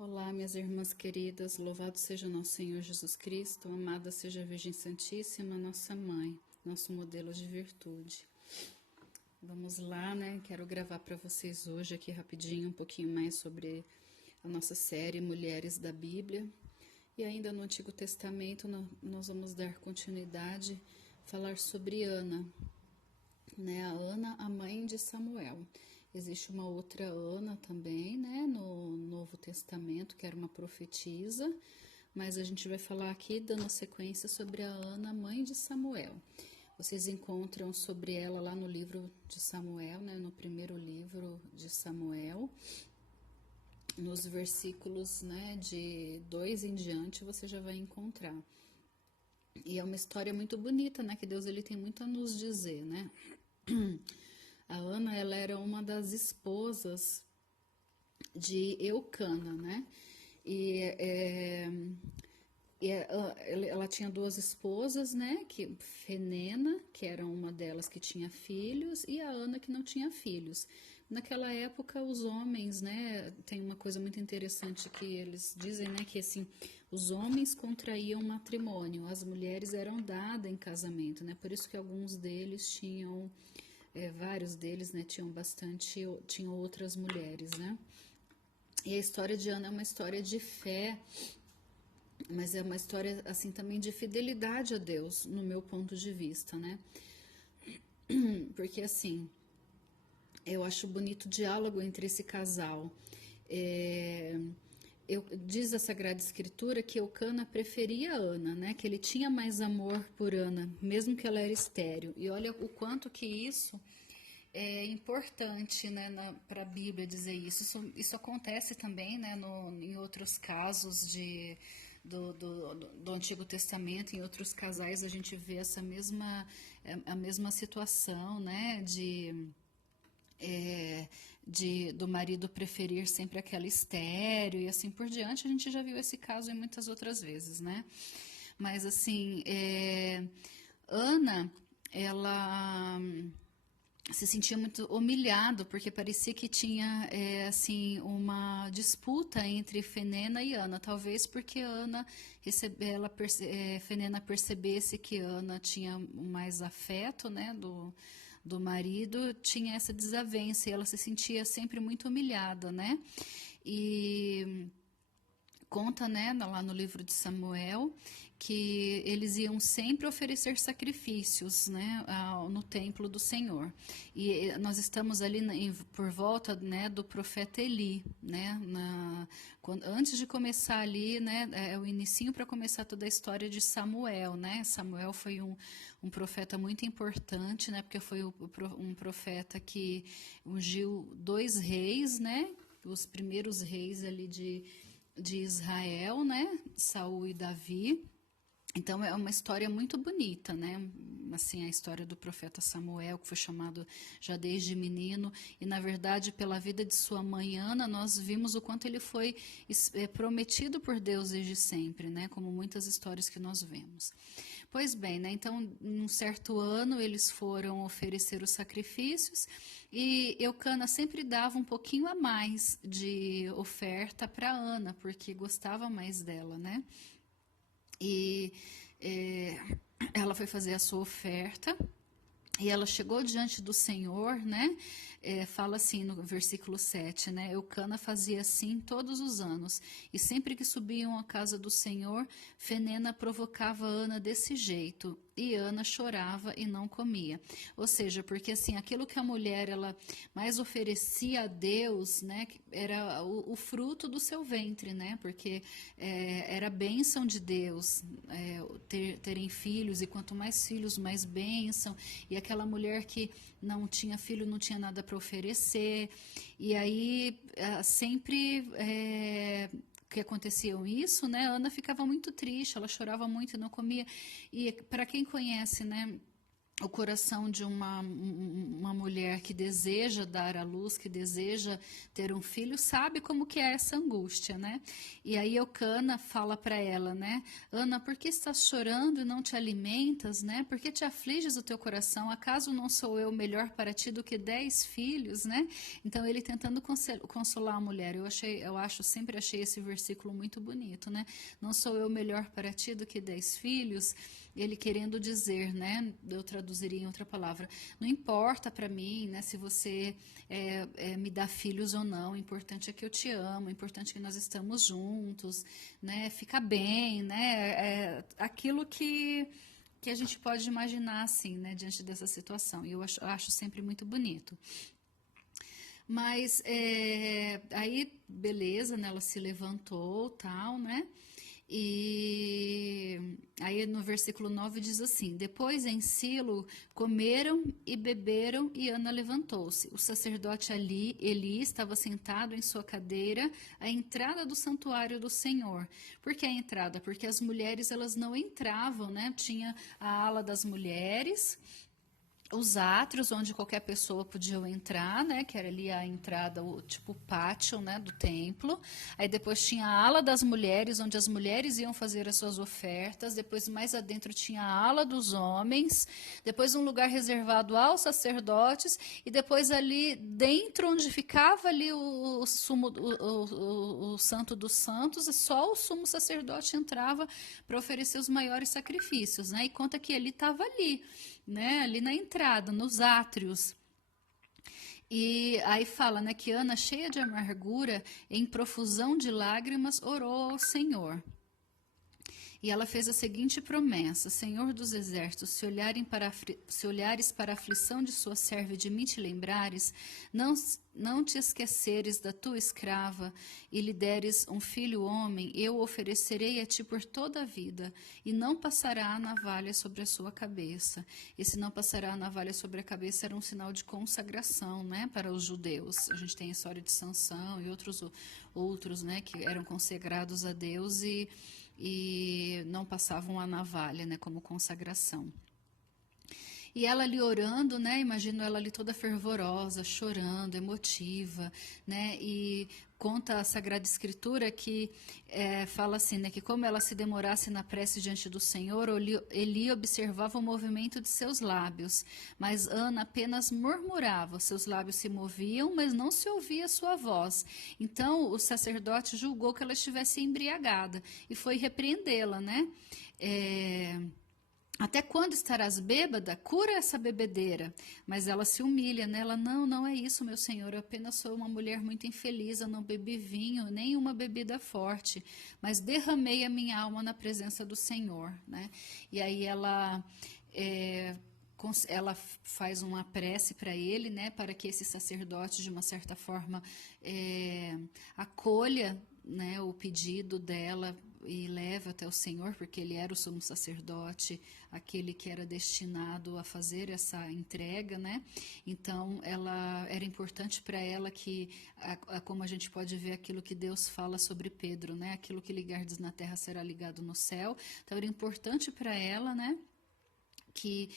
Olá, minhas irmãs queridas, louvado seja nosso Senhor Jesus Cristo, amada seja a Virgem Santíssima, nossa mãe, nosso modelo de virtude. Vamos lá, né? Quero gravar para vocês hoje aqui rapidinho um pouquinho mais sobre a nossa série Mulheres da Bíblia. E ainda no Antigo Testamento nós vamos dar continuidade, falar sobre Ana, né? A Ana, a mãe de Samuel. Existe uma outra Ana também, né, no Novo Testamento, que era uma profetisa, mas a gente vai falar aqui, dando sequência, sobre a Ana, mãe de Samuel. Vocês encontram sobre ela lá no livro de Samuel, né, no primeiro livro de Samuel, nos versículos, né, de 2 em diante, você já vai encontrar. E é uma história muito bonita, né, que Deus ele tem muito a nos dizer, né. A Ana, ela era uma das esposas de Eucana, né? E, ela tinha duas esposas, né? Que Fenena, que era uma delas que tinha filhos, e a Ana que não tinha filhos. Naquela época, os homens, né? Tem uma coisa muito interessante que eles dizem, né? Que assim, os homens contraíam matrimônio, as mulheres eram dadas em casamento, né? Por isso que alguns deles tinham vários deles, né, tinham outras mulheres, né? E a história de Ana é uma história de fé, mas é uma história assim também de fidelidade a Deus, no meu ponto de vista, né? Porque assim, eu acho bonito o diálogo entre esse casal. Diz a Sagrada Escritura que Eucana preferia Ana, né? Que ele tinha mais amor por Ana, mesmo que ela era estéril. E olha o quanto que isso é importante, né, para a Bíblia dizer isso. Isso acontece também, né, em outros casos do Antigo Testamento, em outros casais a gente vê a mesma situação, né, do marido preferir sempre aquela estéreo e assim por diante. A gente já viu esse caso em muitas outras vezes, né? Mas assim, Ana, ela se sentia muito humilhado porque parecia que tinha assim uma disputa entre Fenena e Ana, talvez porque Fenena percebesse que Ana tinha mais afeto, né, do marido, tinha essa desavença e ela se sentia sempre muito humilhada, né? E conta, né, lá no livro de Samuel, que eles iam sempre oferecer sacrifícios, né, no templo do Senhor. E nós estamos ali por volta, né, do profeta Eli, né, antes de começar ali, né, é o inicinho para começar toda a história de Samuel, né. Samuel foi um profeta muito importante, né, porque foi um profeta que ungiu 2 reis, né, os primeiros reis ali de Israel, né? Saul e Davi. Então é uma história muito bonita, né? Assim, a história do profeta Samuel, que foi chamado já desde menino, e na verdade, pela vida de sua mãe Ana, nós vimos o quanto ele foi prometido por Deus desde sempre, né? Como muitas histórias que nós vemos. Pois bem, né? Então, num certo ano, eles foram oferecer os sacrifícios e Eucana sempre dava um pouquinho a mais de oferta para Ana, porque gostava mais dela, né? E ela foi fazer a sua oferta e ela chegou diante do Senhor, né? Fala assim no versículo 7, né? Eucana fazia assim todos os anos, e sempre que subiam à casa do Senhor, Fenena provocava Ana desse jeito, e Ana chorava e não comia. Ou seja, porque assim, aquilo que a mulher ela mais oferecia a Deus, né? Era o fruto do seu ventre, né? Porque era a bênção de Deus terem filhos, e quanto mais filhos, mais bênção. E aquela mulher que não tinha filho, não tinha nada para oferecer. E aí sempre que aconteciam isso, né? Ana ficava muito triste, ela chorava muito e não comia. E para quem conhece, né? o coração de uma mulher que deseja dar à luz, que deseja ter um filho, sabe como que é essa angústia, né? E aí Eucana fala para ela, né? Ana, por que estás chorando e não te alimentas, né? Por que te afliges o teu coração? Acaso não sou eu melhor para ti do que 10 filhos, né? Então ele tentando consolar a mulher. Sempre achei esse versículo muito bonito, né? Não sou eu melhor para ti do que 10 filhos? Ele querendo dizer, né? Eu traduziria em outra palavra. Não importa para mim, né? Se você me dá filhos ou não. O importante é que eu te amo. O importante é que nós estamos juntos, né? Fica bem, né? Aquilo que a gente pode imaginar assim, né? Diante dessa situação. E eu acho sempre muito bonito. Mas aí, beleza, né? Ela se levantou, tal, né? E aí no versículo 9 diz assim: Depois em Silo comeram e beberam, e Ana levantou-se. O sacerdote Eli estava sentado em sua cadeira à entrada do santuário do Senhor. Por que a entrada? Porque as mulheres elas não entravam, né? Tinha a ala das mulheres, os átrios, onde qualquer pessoa podia entrar, né, que era ali a entrada, o tipo pátio, né, do templo. Aí depois tinha a ala das mulheres, onde as mulheres iam fazer as suas ofertas. Depois mais adentro tinha a ala dos homens. Depois um lugar reservado aos sacerdotes. E depois ali dentro, onde ficava ali o santo dos santos, só o sumo sacerdote entrava para oferecer os maiores sacrifícios, né? E conta que ele estava ali, né, ali na entrada, nos átrios. E aí fala, né, que Ana, cheia de amargura, em profusão de lágrimas, orou ao Senhor. E ela fez a seguinte promessa: Senhor dos exércitos, se olhares para a aflição de sua serva e de mim te lembrares, não te esqueceres da tua escrava e lhe deres um filho homem, eu o oferecerei a ti por toda a vida, e não passará a navalha sobre a sua cabeça. Esse não passará a navalha sobre a cabeça era um sinal de consagração, né, para os judeus. A gente tem a história de Sansão e outros, né, que eram consagrados a Deus e não passavam a navalha, né, como consagração. E ela ali orando, né, imagino ela ali toda fervorosa, chorando, emotiva, né, e conta a Sagrada Escritura que fala assim, né, que como ela se demorasse na prece diante do Senhor, Eli observava o movimento de seus lábios, mas Ana apenas murmurava, seus lábios se moviam, mas não se ouvia sua voz. Então o sacerdote julgou que ela estivesse embriagada e foi repreendê-la, né? Até quando estarás bêbada? Cura essa bebedeira. Mas ela se humilha, né? Ela, não é isso, meu senhor. Eu apenas sou uma mulher muito infeliz. Eu não bebi vinho, nem uma bebida forte. Mas derramei a minha alma na presença do Senhor, né? E aí ela faz uma prece para ele, né? Para que esse sacerdote, de uma certa forma, acolha, né, o pedido dela e leva até o Senhor, porque ele era o sumo sacerdote, aquele que era destinado a fazer essa entrega, né? Então, era importante para ela que, como a gente pode ver aquilo que Deus fala sobre Pedro, né? Aquilo que ligardes na terra será ligado no céu. Então, era importante para ela, né, que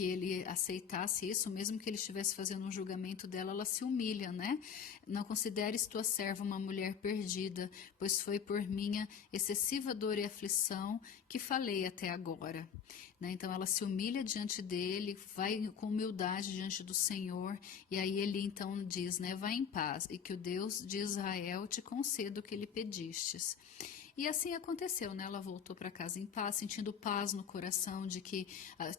ele aceitasse isso, mesmo que ele estivesse fazendo um julgamento dela, ela se humilha, né? Não consideres tua serva uma mulher perdida, pois foi por minha excessiva dor e aflição que falei até agora. Né? Então ela se humilha diante dele, vai com humildade diante do Senhor, e aí ele então diz, né? Vai em paz, e que o Deus de Israel te conceda o que lhe pedistes. E assim aconteceu, né? Ela voltou para casa em paz, sentindo paz no coração de que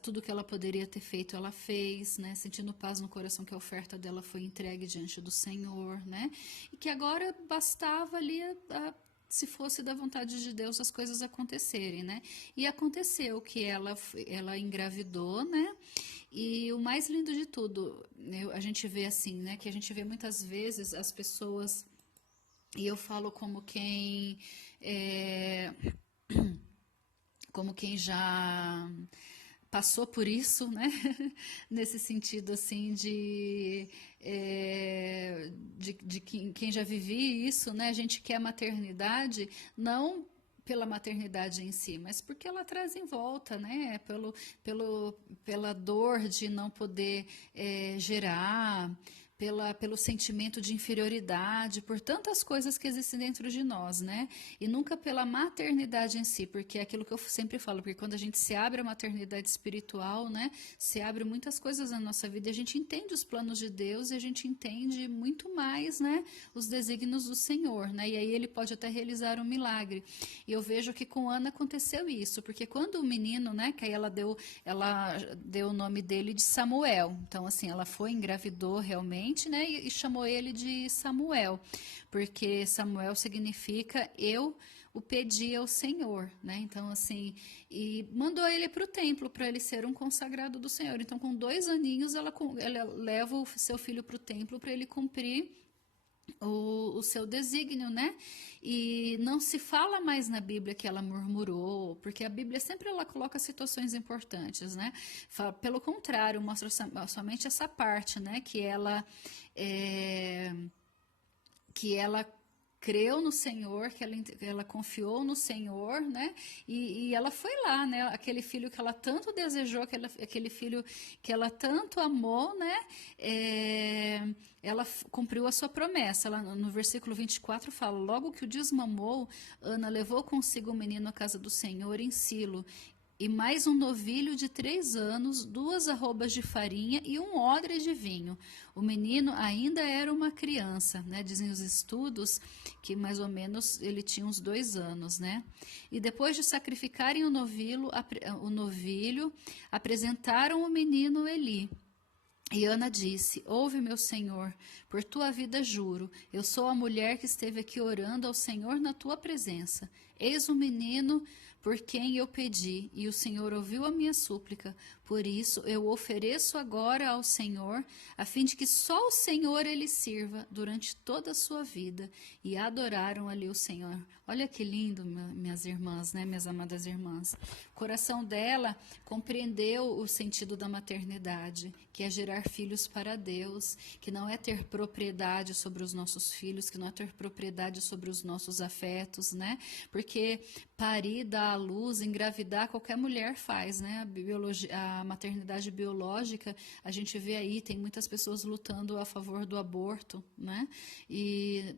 tudo que ela poderia ter feito ela fez, né? Sentindo paz no coração que a oferta dela foi entregue diante do Senhor, né? E que agora bastava ali se fosse da vontade de Deus as coisas acontecerem, né? E aconteceu que ela engravidou, né? E o mais lindo de tudo, a gente vê assim, né? Que a gente vê muitas vezes as pessoas, e eu falo como quem já passou por isso, né? Nesse sentido assim de quem já vivia isso, né? A gente quer a maternidade não pela maternidade em si, mas porque ela traz em volta, né? Pela dor de não poder gerar, pelo sentimento de inferioridade, por tantas coisas que existem dentro de nós, né? E nunca pela maternidade em si, porque é aquilo que eu sempre falo, porque quando a gente se abre à maternidade espiritual, né? Se abre muitas coisas na nossa vida, e a gente entende os planos de Deus e a gente entende muito mais, né? Os desígnios do Senhor, né? E aí ele pode até realizar um milagre. E eu vejo que com Ana aconteceu isso, porque quando o menino, né? Que aí ela deu o nome dele de Samuel. Então, assim, ela foi, engravidou realmente, né, e chamou ele de Samuel, porque Samuel significa eu o pedi ao Senhor, né? Então, assim, e mandou ele para o templo para ele ser um consagrado do Senhor. Então, com 2 aninhos, ela leva o seu filho para o templo para ele cumprir o seu desígnio, né? E não se fala mais na Bíblia que ela murmurou, porque a Bíblia sempre ela coloca situações importantes, né? Pelo contrário, mostra somente essa parte, né? Que ela creu no Senhor, que ela confiou no Senhor, né? E ela foi lá, né? Aquele filho que ela tanto desejou, aquele filho que ela tanto amou, né? Ela cumpriu a sua promessa. Ela, no versículo 24 fala: logo que o desmamou, Ana levou consigo o menino à casa do Senhor em Silo, e mais um novilho de 3 anos, 2 arrobas de farinha e um odre de vinho. O menino ainda era uma criança, né? Dizem os estudos que mais ou menos ele tinha uns 2 anos, né? E depois de sacrificarem o novilho, apresentaram o menino Eli. E Ana disse: ouve, meu senhor, por tua vida juro, eu sou a mulher que esteve aqui orando ao Senhor na tua presença. Eis o menino por quem eu pedi, e o Senhor ouviu a minha súplica. Por isso eu ofereço agora ao Senhor, a fim de que só o Senhor ele sirva durante toda a sua vida. E adoraram ali o Senhor. Olha que lindo, minhas irmãs, né, minhas amadas irmãs. O coração dela compreendeu o sentido da maternidade, que é gerar filhos para Deus, que não é ter propriedade sobre os nossos filhos, que não é ter propriedade sobre os nossos afetos, né? Porque parir, dar à luz, engravidar, qualquer mulher faz, né? A maternidade biológica, a gente vê aí, tem muitas pessoas lutando a favor do aborto, né? E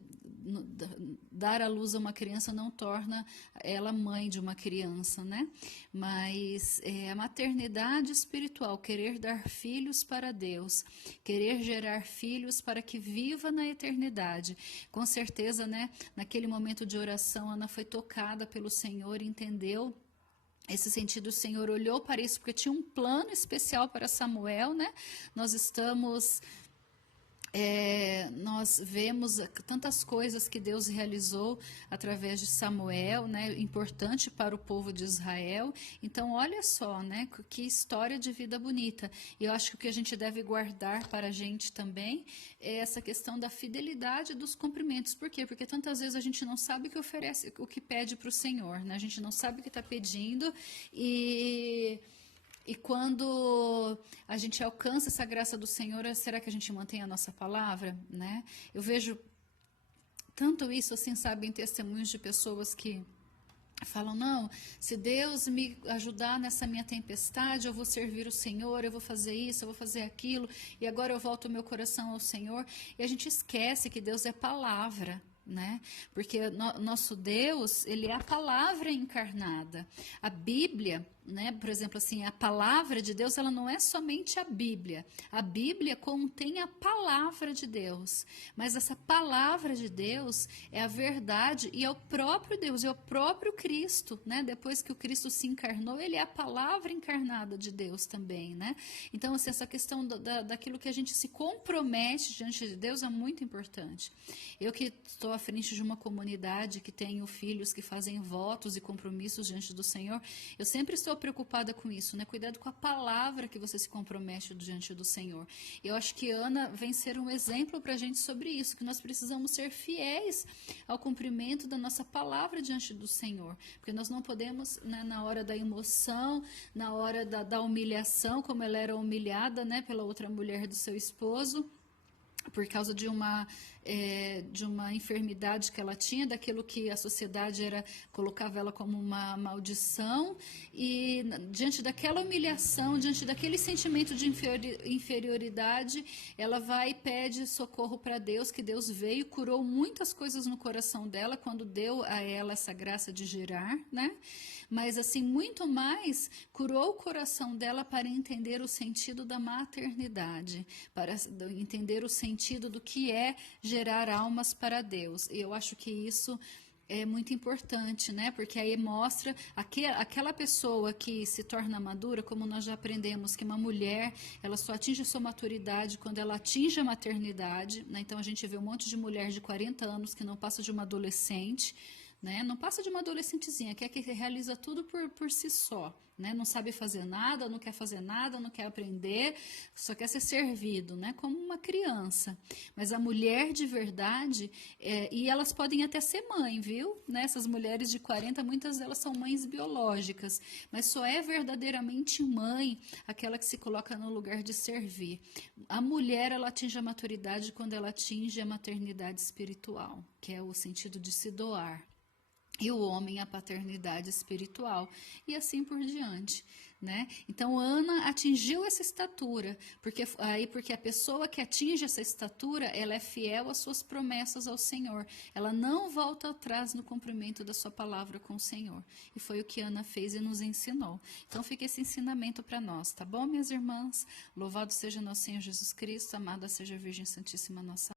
dar à luz a uma criança não torna ela mãe de uma criança, né? Mas a maternidade espiritual, querer dar filhos para Deus, querer gerar filhos para que viva na eternidade. Com certeza, né? Naquele momento de oração, Ana foi tocada pelo Senhor, entendeu esse sentido. O Senhor olhou para isso porque tinha um plano especial para Samuel, né? Nós vemos tantas coisas que Deus realizou através de Samuel, né, importante para o povo de Israel. Então, olha só, né, que história de vida bonita. E eu acho que o que a gente deve guardar para a gente também é essa questão da fidelidade dos cumprimentos. Por quê? Porque tantas vezes a gente não sabe o que oferece, o que pede para o Senhor, né? A gente não sabe o que está pedindo e quando a gente alcança essa graça do Senhor, será que a gente mantém a nossa palavra, né? Eu vejo tanto isso, assim, sabe, em testemunhos de pessoas que falam: não, se Deus me ajudar nessa minha tempestade, eu vou servir o Senhor, eu vou fazer isso, eu vou fazer aquilo, e agora eu volto o meu coração ao Senhor. E a gente esquece que Deus é palavra, né? Porque nosso Deus, ele é a palavra encarnada. A Bíblia, né? Por exemplo, assim, a palavra de Deus, ela não é somente a Bíblia. A Bíblia contém a palavra de Deus, mas essa palavra de Deus é a verdade e é o próprio Deus, é o próprio Cristo, né? Depois que o Cristo se encarnou, ele é a palavra encarnada de Deus também, né? Então, assim, essa questão daquilo que a gente se compromete diante de Deus é muito importante. Eu que estou à frente de uma comunidade que tenho filhos que fazem votos e compromissos diante do Senhor, eu sempre estou preocupada com isso, né? Cuidado com a palavra que você se compromete diante do Senhor. Eu acho que Ana vem ser um exemplo para a gente sobre isso, que nós precisamos ser fiéis ao cumprimento da nossa palavra diante do Senhor, porque nós não podemos, né, na hora da emoção, na hora da humilhação, como ela era humilhada, né, pela outra mulher do seu esposo, por causa de uma de uma enfermidade que ela tinha, daquilo que a sociedade colocava ela como uma maldição, e diante daquela humilhação, diante daquele sentimento de inferioridade, ela vai e pede socorro para Deus, que Deus veio, curou muitas coisas no coração dela quando deu a ela essa graça de gerar, né? Mas assim, muito mais, curou o coração dela para entender o sentido da maternidade, para entender o sentido do que é gerar almas para Deus. E eu acho que isso é muito importante, né? Porque aí mostra aquela pessoa que se torna madura, como nós já aprendemos, que uma mulher, ela só atinge sua maturidade quando ela atinge a maternidade, né? Então a gente vê um monte de mulher de 40 anos que não passa de uma adolescente, né? Não passa de uma adolescentezinha, que realiza tudo por si só, né? Não sabe fazer nada, não quer fazer nada, não quer aprender, só quer ser servido, né? Como uma criança. Mas a mulher de verdade, e elas podem até ser mãe, viu? Né? Essas mulheres de 40, muitas delas são mães biológicas, mas só é verdadeiramente mãe aquela que se coloca no lugar de servir. A mulher, ela atinge a maturidade quando ela atinge a maternidade espiritual, que é o sentido de se doar. E o homem a paternidade espiritual, e assim por diante, né? Então Ana atingiu essa estatura, porque a pessoa que atinge essa estatura, ela é fiel às suas promessas ao Senhor, ela não volta atrás no cumprimento da sua palavra com o Senhor, e foi o que Ana fez e nos ensinou. Então fica esse ensinamento para nós, tá bom, minhas irmãs? Louvado seja nosso Senhor Jesus Cristo, amada seja a Virgem Santíssima, nossa